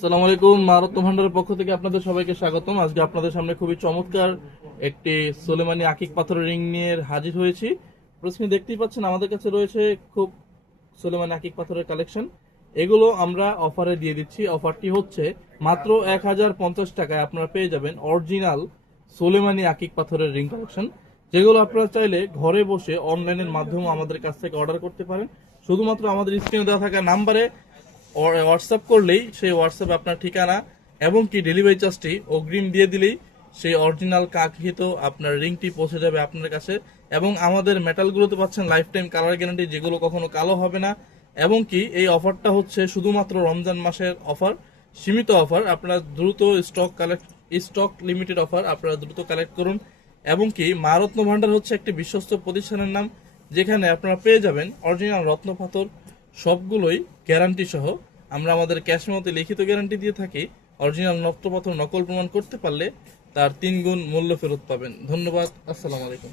আসসালামু আলাইকুম। মারত্ন ভান্ডারের পক্ষ থেকে আপনাদের সবাইকে স্বাগতম। আজকে আপনাদের সামনে খুবই চমৎকার একটি সোলেমানি আকিক পাথরের রিং নিয়ে হাজির হয়েছি। প্রশ্নে দেখতেই পাচ্ছেন আমাদের কাছে রয়েছে খুব সোলেমানি আকিক পাথরের কালেকশন। এগুলো আমরা অফারে দিয়ে দিচ্ছি। অফারটি হচ্ছে মাত্র 1050 টাকায় আপনারা পেয়ে যাবেন অরিজিনাল সোলেমানি আকিক পাথরের রিং কালেকশন, যেগুলো আপনারা চাইলে ঘরে বসে অনলাইনের মাধ্যমে আমাদের কাছ থেকে অর্ডার করতে পারেন। শুধুমাত্র আমাদের স্ক্রিনে দেওয়া থাকা নাম্বারে হোয়াটসঅ্যাপ করলেই সেই হোয়াটসঅ্যাপে আপনার ঠিকানা এবং কি ডেলিভারি চার্জটি অগ্রিম দিয়ে দিলেই সেই অরিজিনাল কাঙ্ক্ষিত আপনার রিংটি পৌঁছে যাবে আপনার কাছে। এবং আমাদের মেটালগুলোতে পাচ্ছেন লাইফ টাইম কালার গ্যারান্টি, যেগুলো কখনো কালো হবে না। এবং কি এই অফারটা হচ্ছে শুধুমাত্র রমজান মাসের অফার, সীমিত অফার। আপনারা দ্রুত স্টক লিমিটেড অফার, আপনারা দ্রুত কালেক্ট করুন। এবং কি মা রত্ন ভান্ডার হচ্ছে একটি বিশ্বস্ত প্রতিষ্ঠানের নাম, যেখানে আপনারা পেয়ে যাবেন অরিজিনাল রত্ন পাথর সবগুলোই গ্যারান্টি সহ। আমরা আমাদের ক্যাশ মতে লিখিত গ্যারান্টি দিয়ে থাকি। অরিজিনাল রত্ন পাথর নকল প্রমাণ করতে পারলে তার 3 গুণ মূল্য ফেরত পাবেন। ধন্যবাদ। আসসালামু আলাইকুম।